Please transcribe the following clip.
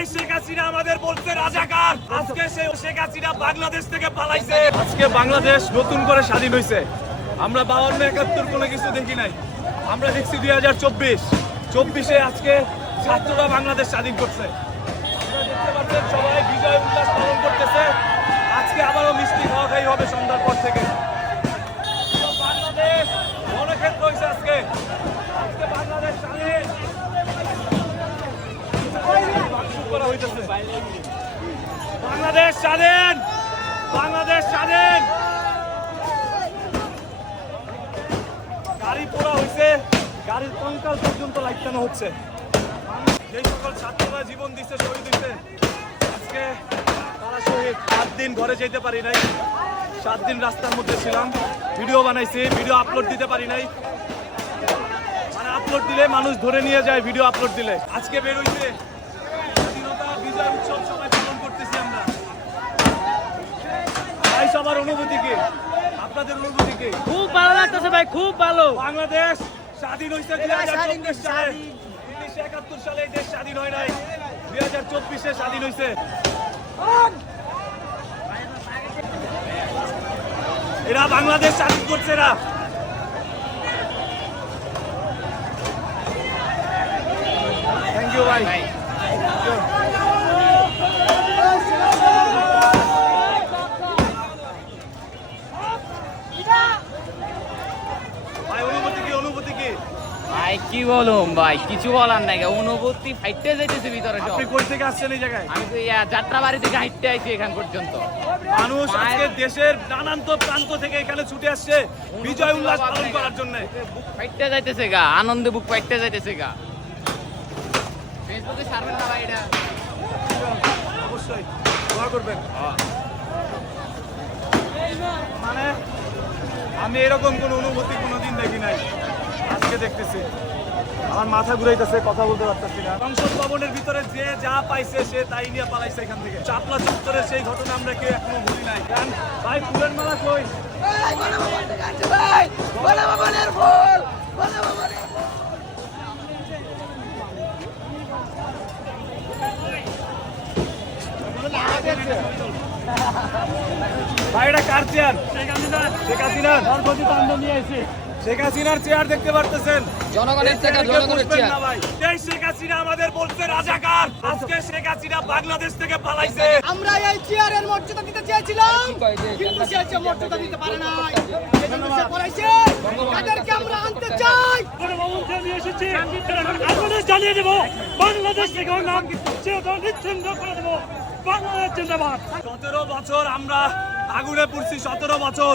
হাসিনা আমাদের বলছে রাজাকার। আজকে সে শেখ হাসিনা বাংলাদেশ থেকে পালাইছে। আজকে বাংলাদেশ নতুন করে স্বাধীন হয়েছে আমরা বাউন্ন, একাত্তর কোনো কিছু দেখি নাই। আমরা দেখছি দুই হাজার চব্বিশ। চব্বিশে আজকে ছাত্ররা বাংলাদেশ স্বাধীন করছে। আপনারা দেখতে পাচ্ছেন সবাই বিজয় উল্লাস পালন করতেছে। করা হইতেছে। বাংলাদেশ স্বাধীন! বাংলাদেশ স্বাধীন! গাড়ি পোড়া হয়েছে গাড়ির কঙ্কাল পর্যন্ত লাইটানো হচ্ছে। যে সকল ছাত্ররা জীবন দিচ্ছে শহীদ দিচ্ছে আজকে তারা শহীদ। সাত দিন ঘরে যেতে পারি নাই। সাত দিন রাস্তার মধ্যে ছিলাম। ভিডিও বানাইছি, ভিডিও আপলোড দিতে পারি নাই। মানে আপলোড দিলে মানুষ ধরে নিয়ে যায়, ভিডিও আপলোড দিলে। আজকে বের হইছে স্বাধীনতা বিজয় উৎসব সবাই পালন করতেছি আমরা ভাই সবার অনুভূতি আপনাদের অনুভূতি কি? খুব ভালো লাগতেছে ভাই খুব ভালো। বাংলাদেশ স্বাধীন হয়েছে দুই হাজার চব্বিশ সালে। উনিশশো একাত্তর সালে দেশ স্বাধীন হয় নাই। দুই হাজার চব্বিশে স্বাধীন হয়েছে এরা বাংলাদেশ স্বাধীন করছে এরা থ্যাংক ইউ ভাই ভাই অনুভূতি কি অনুভূতি কি ভাই কি বলুম ভাই কিছু বলার নাই অনুভূতি ফাইটে যাইতেছে ভিতরে আপনি কই থেকে আসছেন এই জায়গায়? আমি তো ইয়া যাত্রা বাড়ি থেকে হাইটে আইছি এখান পর্যন্ত। মানুষ আজকে দেশের নানান তো প্রান্ত থেকে এখানে ছুটে আসছে বিজয় উল্লাস পালন করার জন্য। বুক যাইতেছে গা আনন্দে বুক ফাইটে যাইতেছে গা। ফেসবুকে ছাড়বেন না ভাই এটা। অবশ্যই দোয়া করবেন। মানে আমি এরকম কোনো অনুভূতি কোনোদিন দেখি নাই। আজকে দেখতেছি আমার মাথা ঘুরাইতেছে কথা বলতে পারতেছি না সংসদ ভবনের ভিতরে যে যা পাইছে সে তাই নিয়ে পালাইছে এখান থেকে চাপলা চত্বরে সেই ঘটনা আমরা কেউ এখনও ভুলি নাই কারণ ভাই ফুলের মালা কই ভাই এটা কার চেয়ার শেখ হাসিনার শেখ হাসিনার চেয়ার দেখতে পারতেছেন। জনগণের টাকা চেয়ারকে জনগণের চেয়ার না ভাই। এই শেখ হাসিনা আমাদের বলছে রাজাকার। আজকে শেখ হাসিনা বাংলাদেশ থেকে পালাইছে। আমরা এই চেয়ারের মর্যাদা দিতে চেয়েছিলাম কিন্তু সে যে মর্যাদা দিতে পারে নাই। এজন্য সে পড়াইছে। তাদেরকে আমরা আনতে চাই। গণভবনকে নিয়ে এসেছি। বাংলাদেশ জানিয়ে দেবো বাংলাদেশ থেকে নাম চিরতর নিচ্ছিন্ন করে দেবো। বাংলাদেশ জিন্দাবাদ। সতেরো বছর আমরা আগুনে পুড়ছি সতেরো বছর।